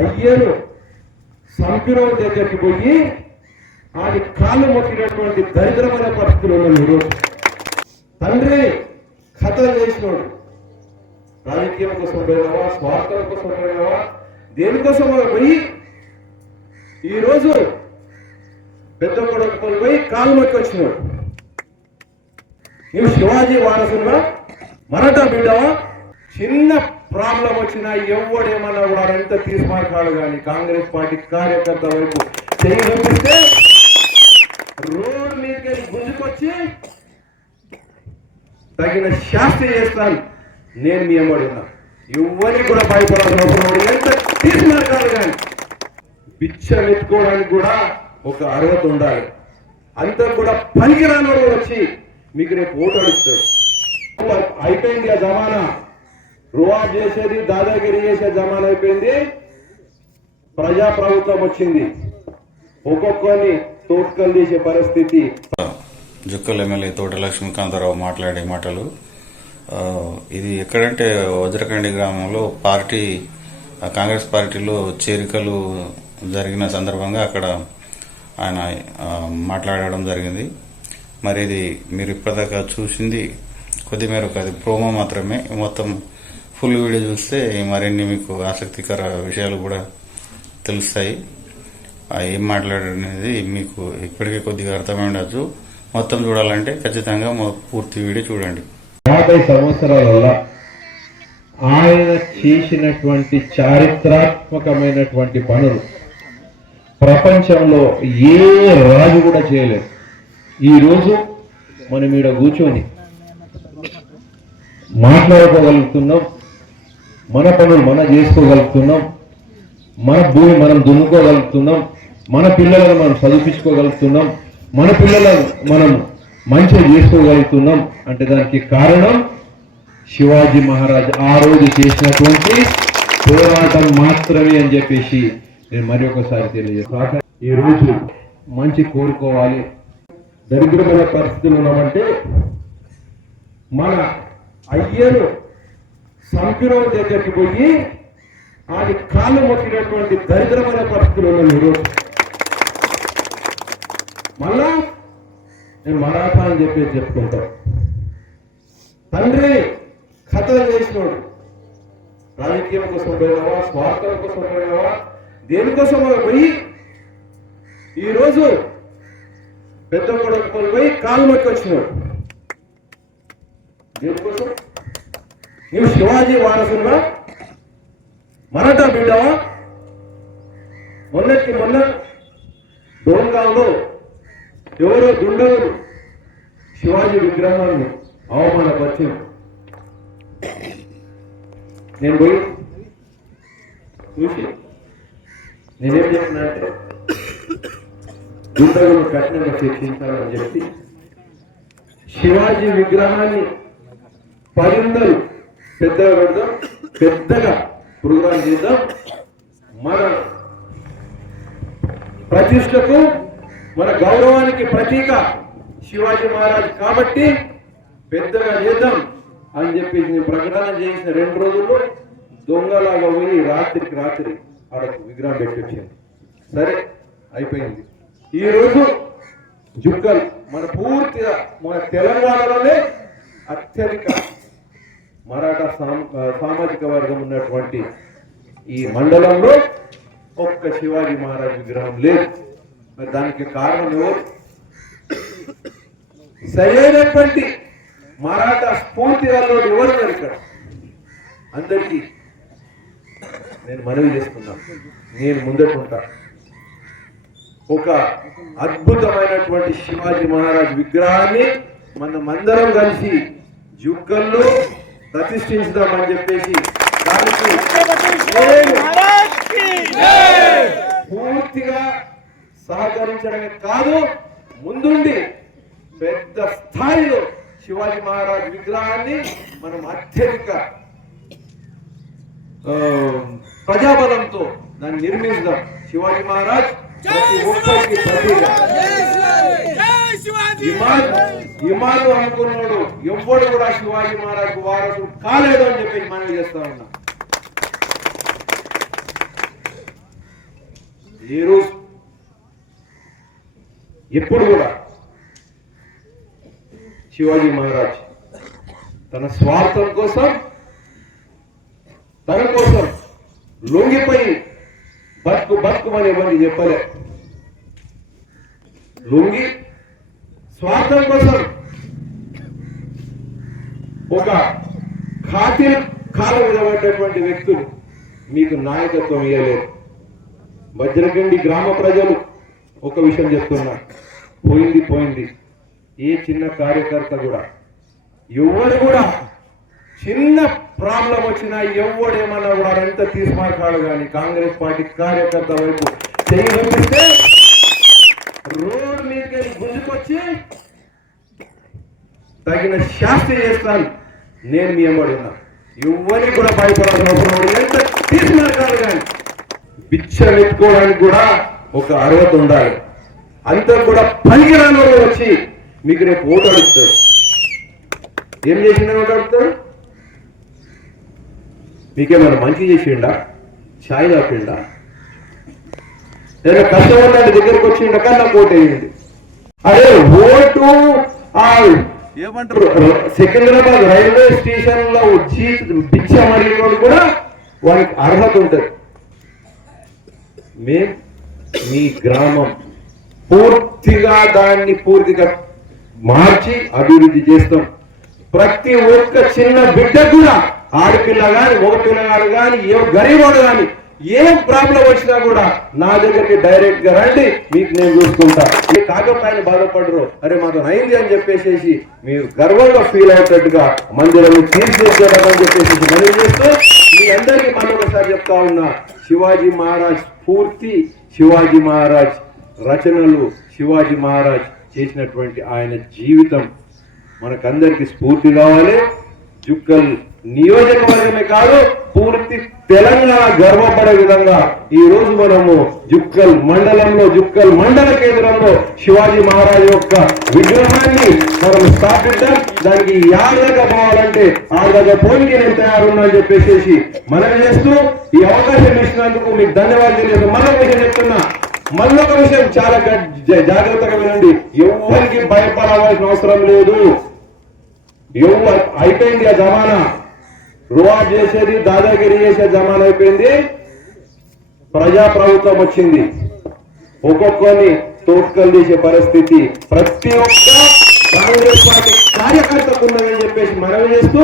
అయ్యను సంపిరోని దగ్గరికి పోయి ఆయన కాళ్ళు మొక్కినటువంటి దరిద్రమైన పరిస్థితులు ఉన్నాడు తండ్రి కథ చేసినాడు. రాజకీయం కోసం పోయినావా? స్వార్థం కోసం పోయినావా? దేనికోసం పోయి ఈరోజు పెద్ద కొడుకు పోయి కాలు మొక్కి వచ్చినాడు. నువ్వు శివాజీ వారసుగా మరాఠా బిడ్డవా? చిన్న ప్రాబ్లం వచ్చినా ఎవడేమన్నా అంతా తీసుమార్కాడు కానీ కాంగ్రెస్ పార్టీ కార్యకర్త వైపు చేయగలిగితే చూపిస్తే రోడ్ మీదకి గుంజుకొచ్చి తగిన శాస్త్ర చేస్తాను. నేను మీ అమ్మడు ఎవరికి కూడా భయపడాల్సిన అవసరం ఎంత తీసుమార్కాడు కానీ బిచ్చం ఎత్తుకోవడానికి కూడా ఒక అర్హత ఉండాలి. అంతా కూడా పనికిరాని వచ్చి మీకు రేపు ఓటు అడుగుతాడు. అయిపోయింది ఆ జమానా. రువాబ్ చేసేది దాదాగిరి చేసే జమాన్ అయిపోయింది. ప్రజా ప్రభుత్వం వచ్చింది. ఒక్కొక్కరిని తోటకలు చేసే పరిస్థితి. జుక్కల్ ఎమ్మెల్యే తోట లక్ష్మీకాంతారావు మాట్లాడే మాటలు ఇది ఎక్కడంటే వజ్రకండి గ్రామంలో పార్టీ కాంగ్రెస్ పార్టీలో చేరికలు జరిగిన సందర్భంగా అక్కడ ఆయన మాట్లాడడం జరిగింది. మరి ఇది మీరు ఇప్పటిదాకా చూసింది కొద్ది మేరకు అది ప్రోమో మాత్రమే. మొత్తం ఫుల్ వీడియో చూస్తే మరిన్ని మీకు ఆసక్తికర విషయాలు కూడా తెలుస్తాయి. ఏం మాట్లాడనేది మీకు ఇప్పటికే కొద్దిగా అర్థమై ఉండొచ్చు. మొత్తం చూడాలంటే ఖచ్చితంగా పూర్తి వీడియో చూడండి. యాభై సంవత్సరాలలో ఆయన చేసినటువంటి చారిత్రాత్మకమైనటువంటి పనులు ప్రపంచంలో ఏ రాజు కూడా చేయలేదు. ఈ రోజు మనం ఈడ కూర్చొని మాట్లాడుకోగలుగుతున్నాం మన పనులు మనం చేసుకోగలుగుతున్నాం మన భూమి మనం దున్నుకోగలుగుతున్నాం మన పిల్లలను మనం చదివించుకోగలుగుతున్నాం మన పిల్లలను మనం మంచిగా చేసుకోగలుగుతున్నాం అంటే దానికి కారణం శివాజీ మహారాజ్ ఆ రోజు చేసినటువంటి పోరాటం మాత్రమే అని చెప్పేసి నేను మరి ఒకసారి తెలియజేస్తాను ఈ రోజు మంచి కోరుకోవాలి. దరిద్రమైన పరిస్థితులు ఉన్నామంటే మన అయ్యను సంపిరోని దగ్గరికి పోయి ఆయన కాళ్ళు మొక్కినటువంటి దరిద్రమైన పరిస్థితులు ఉన్న మీరు మళ్ళా నేను మరాఠా అని చెప్పేసి చెప్పుకుంటాం తండ్రి కథ చేసినోడు. రాజకీయం కోసం పోయినావా? స్వార్థం కోసం పోయినావా? దేనికోసం పోయి ఈరోజు పెద్ద కొడుకు పోయి కాలు మొక్కి వచ్చినాడు. దేనికోసం? నువ్వు శివాజీ వారసుగా మరట బిడ్డవా? మొన్నటి మొన్న డోన్గాంలో ఎవరో దుండగులు శివాజీ విగ్రహాన్ని అవమానపరిచింది నేను పోయి చూసి నేనేం చెప్పినా అంటే దుండగులు కఠినంగా చర్చించాలని చెప్పి శివాజీ విగ్రహాన్ని పదిందలు పెద్దగా పెడదాం. పెద్దగా ప్రోగ్రాం చేద్దాం. మన ప్రతిష్టకు మన గౌరవానికి ప్రతీక శివాజీ మహారాజ్ కాబట్టి పెద్దగా చేద్దాం అని చెప్పి నేను ప్రకటన చేసిన రెండు రోజుల్లో దొంగలాగా పోయి రాత్రికి రాత్రి ఆడ విగ్రహం పెట్టొచ్చింది సరే అయిపోయింది. ఈ రోజు జుక్కల్ మన పూర్తిగా మన తెలంగాణలోనే అత్యధిక మరాఠా సామాజిక వర్గం ఉన్నటువంటి ఈ మండలంలో ఒక్క శివాజీ మహారాజ్ విగ్రహం లేదు. మరి దానికి కారణం ఎవరు? సరైనటువంటి మరాఠా స్ఫూర్తి వాళ్ళు ఎవరు ఇక్కడ అందరికీ నేను మనవి చేస్తున్నాను నేను ముందటుంటా ఒక అద్భుతమైనటువంటి శివాజీ మహారాజ్ విగ్రహాన్ని మనమందరం కలిసి జుగ్గల్లో ప్రతిష్ఠించుదామని చెప్పేసి దానికి పూర్తిగా సహకరించడమే కాదు ముందుండి పెద్ద స్థాయిలో శివాజీ మహారాజ్ విగ్రహాన్ని మనం అత్యధిక ప్రజాబలంతో దాన్ని నిర్మిస్తాం శివాజీ మహారాజ్ ప్రతి ఒక్కరికి ప్రతీక ఇమాను అనుకున్నాడు. ఎవ్వడు కూడా శివాజీ మహారాజ్ వారసుడు కాలేదు అని చెప్పేసి మనం చేస్తా ఉన్నాం. ఏ ఎప్పుడు కూడా శివాజీ మహారాజ్ తన స్వార్థం కోసం తన కోసం లొంగిపోయి బతుకు బతుకుమని ఎవరికి చెప్పలే. లొంగి స్వార్థం కోసం ఒక ఖాతిల్ కాల విధమైనటువంటి వ్యక్తులు మీకు నాయకత్వం ఇవ్వలేదు వజ్రగండి గ్రామ ప్రజలు ఒక విషయం చెప్తున్నా. పోయింది పోయింది. ఏ చిన్న కార్యకర్త కూడా ఎవరు కూడా చిన్న ప్రాబ్లం వచ్చినా ఎవడేమన్నా కూడా ఎంత తీసుమార్కాడు కానీ కాంగ్రెస్ పార్టీ కార్యకర్త వైపు చేయి రోజు రోడ్ మీదకి గుంజుకొచ్చి తగిన శాస్త్రి చేస్తాను. నేను మీ అమ్మడు ఉన్నా ఎవరికి కూడా భయపడాల్సిన అవసరం ఎంత తీసుకున్నారు కానీ బిచ్చం ఎత్తుకోవడానికి కూడా ఒక అర్హత ఉండాలి. అంతా కూడా పనికిరాని వచ్చి మీకు రేపు ఓటు అడుగుతాడు. ఏం చేసిండని ఓటు అడుగుతాడు? మీకేమైనా మంచి చేసిండా? ఛాయ్ తాపిండా లేదా కష్టం ఉన్నాడు దగ్గరికి వచ్చిండ? నాకు ఓటు వేయండి అదే ఓటు ఆ ఏమంటారు? సికింద్రాబాద్ రైల్వే స్టేషన్లో వచ్చి బిచ్చ కూడా వారికి అర్హత ఉంటుంది. మేము మీ గ్రామం పూర్తిగా దాన్ని పూర్తిగా మార్చి అభివృద్ధి చేస్తాం. ప్రతి ఒక్క చిన్న బిడ్డ కూడా ఆడపిల్ల కానీ మగ పిల్లగాడు గాని ఏ గరీబోడు కానీ ఏం ప్రాబ్లం వచ్చినా కూడా నా దగ్గరికి డైరెక్ట్గా రండి మీకు నేను చూసుకుంటా. ఏ కాకపోయిన బాధపడరు. అరే మాతో అయింది అని చెప్పేసి మీరు గర్వంగా ఫీల్ అయ్యేటట్టుగా మందిరం తీర్చిదిద్దామని చెప్పేసి మనం చేస్తూ మీ అందరికీ మళ్ళీ ఒకసారి చెప్తా ఉన్నా శివాజీ మహారాజ్ పూర్తి శివాజీ మహారాజ్ రచనలు శివాజీ మహారాజ్ చేసినటువంటి ఆయన జీవితం మనకందరికి స్ఫూర్తి కావాలి. జుక్కల్ నియోజకవర్గమే కాదు పూర్తి తెలంగాణ గర్వపడే విధంగా ఈ రోజు మనము జుక్కల్ మండలంలో జుక్కల్ మండల కేంద్రంలో శివాజీ మహారాజ్ యొక్క విగ్రహాన్ని మనం స్థాపిద్దాం దానికి యాదగా పోవాలంటే ఆ దగ్గర పోయికి నేను తయారున్నా అని చెప్పేసి మనం చేస్తూ ఈ అవకాశం ఇచ్చినందుకు మీకు ధన్యవాదాలు తెలియదు మరొక విషయం చెప్తున్నా. మళ్ళొక విషయం చాలా జాగ్రత్తగా వినండి. ఎవరికి భయపడవలసిన అవసరం లేదు. ఎవరు అయిపోయింది ఆ జమానా. రువా చేసేది దాదాగిరి చేసే జమాన్ అయిపోయింది. ప్రజా ప్రభుత్వం వచ్చింది. ఒక్కొక్కరిని తోకలు తీసే పరిస్థితి ప్రతి ఒక్క కాంగ్రెస్ పార్టీ కార్యకర్తకు ఉన్నదని చెప్పేసి మనవి చేస్తూ